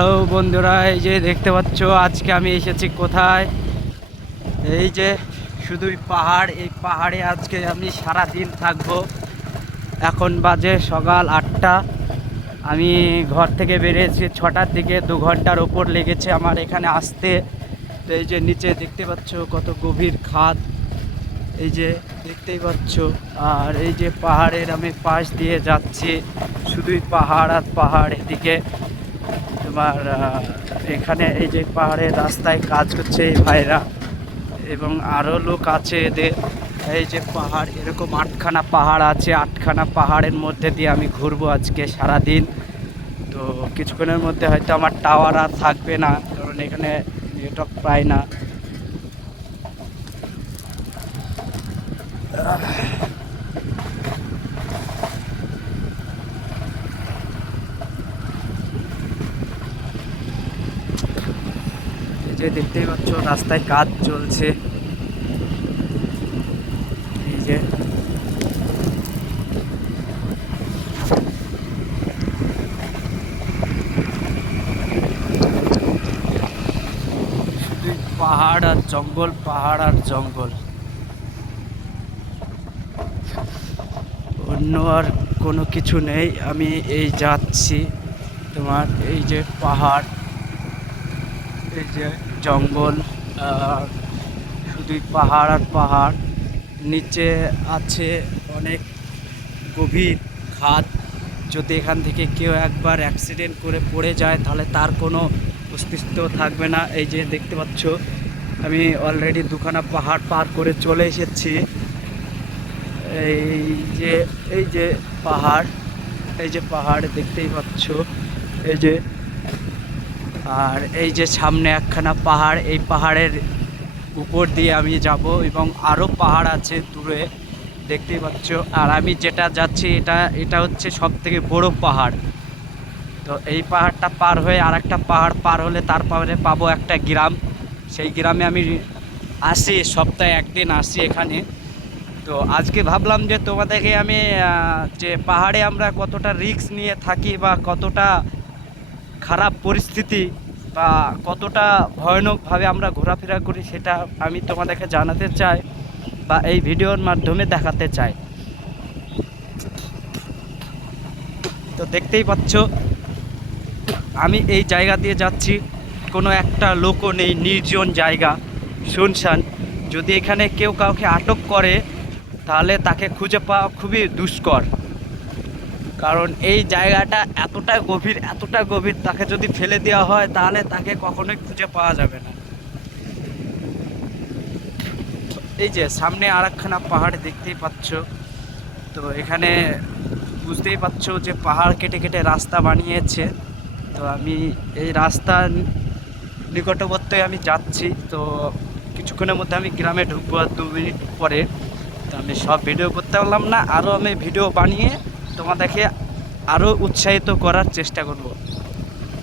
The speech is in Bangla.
হ্যালো বন্ধুরা, এই যে দেখতে পাচ্ছ আজকে আমি এসেছি কোথায়। এই যে শুধুই পাহাড়, এই পাহাড়ে আজকে আমি সারা দিন থাকবো। এখন বাজে সকাল 8টা। আমি ঘর থেকে বেরিয়েছি 6টার দিকে। 2 ঘন্টার ওপর লেগেছে আমার এখানে আসতে। তো এই যে নিচে দেখতে পাচ্ছ কত গভীর খাদ, এই যে দেখতেই পাচ্ছ। আর এই যে পাহাড়ের আমি পাশ দিয়ে যাচ্ছি, শুধুই পাহাড় আর পাহাড়। এদিকে তোমার এখানে এই যে পাহাড়ের রাস্তায় কাজ করছে এই ভাইরা, এবং আরও লোক আছে এদের। এই যে পাহাড়, এরকম 8খানা পাহাড় আছে। 8খানা পাহাড়ের মধ্যে দিয়ে আমি ঘুরবো আজকে সারাদিন। তো কিছুক্ষণের মধ্যে হয়তো আমার টাওয়ার আর থাকবে না, কারণ এখানে নেটওয়ার্ক পায় না। এই যে দেখতেই পাচ্ছ রাস্তায় কাজ চলছে। এই যে শুধুই পাহাড় আর জঙ্গল, পাহাড় আর জঙ্গল, অন্য আর কোনো কিছু নেই। আমি এই যাচ্ছি, তোমার এই যে পাহাড়, এই যে জঙ্গল, শুধুই পাহাড় আর পাহাড়। নিচে আছে অনেক গভীর খাদ। যদি এখান থেকে কেউ একবার অ্যাক্সিডেন্ট করে পড়ে যায় তাহলে তার কোনো অস্তিত্ব থাকবে না। এই যে দেখতে পাচ্ছ আমি অলরেডি 2খানা পাহাড় পার করে চলে এসেছি। এই যে এই যে পাহাড়, এই যে পাহাড় দেখতেই পাচ্ছ, এই যে। আর এই যে সামনে একখানা পাহাড়, এই পাহাড়ের উপর দিয়ে আমি যাব, এবং আরও পাহাড় আছে দূরে দেখতেই পাচ্ছ। আর আমি যেটা যাচ্ছি এটা হচ্ছে সব থেকে বড় পাহাড়। তো এই পাহাড়টা পার হয়ে আর একটা পাহাড় পার হলে তারপরে পাবো একটা গ্রাম। সেই গ্রামে আমি আসি, সপ্তাহে একদিন আসি এখানে। তো আজকে ভাবলাম যে তোমাদেরকে আমি যে পাহাড়ে আমরা কতটা রিস্ক নিয়ে থাকি, বা কতটা খারাপ পরিস্থিতি, বা কতটা ভয়ানকভাবে আমরা ঘোরাফেরা করি, সেটা আমি তোমাদেরকে জানাতে চাই, বা এই ভিডিওর মাধ্যমে দেখাতে চাই। তো দেখতেই পাচ্ছ আমি এই জায়গা দিয়ে যাচ্ছি, কোনো একটা লোকও নেই, নির্জন জায়গা, শুনশান। যদি এখানে কেউ কাউকে আটক করে তাহলে তাকে খুঁজে পাওয়া খুবই দুষ্কর, কারণ এই জায়গাটা এতটা গভীর, তাকে যদি ফেলে দেওয়া হয় তাহলে তাকে কখনোই খুঁজে পাওয়া যাবে না। এই যে সামনে আর একখানা পাহাড় দেখতেই পাচ্ছ। তো এখানে বুঝতেই পারছো যে পাহাড় কেটে কেটে রাস্তা বানিয়েছে। তো আমি এই রাস্তা নিকটবর্তী আমি যাচ্ছি। তো কিছুক্ষণের মধ্যে আমি গ্রামে ঢুকবো, আর 2 মিনিট পরে। তো আমি সব ভিডিও করতে পারলাম না, আরও আমি ভিডিও বানিয়ে তোমাদেরকে আরও উৎসাহিত করার চেষ্টা করব।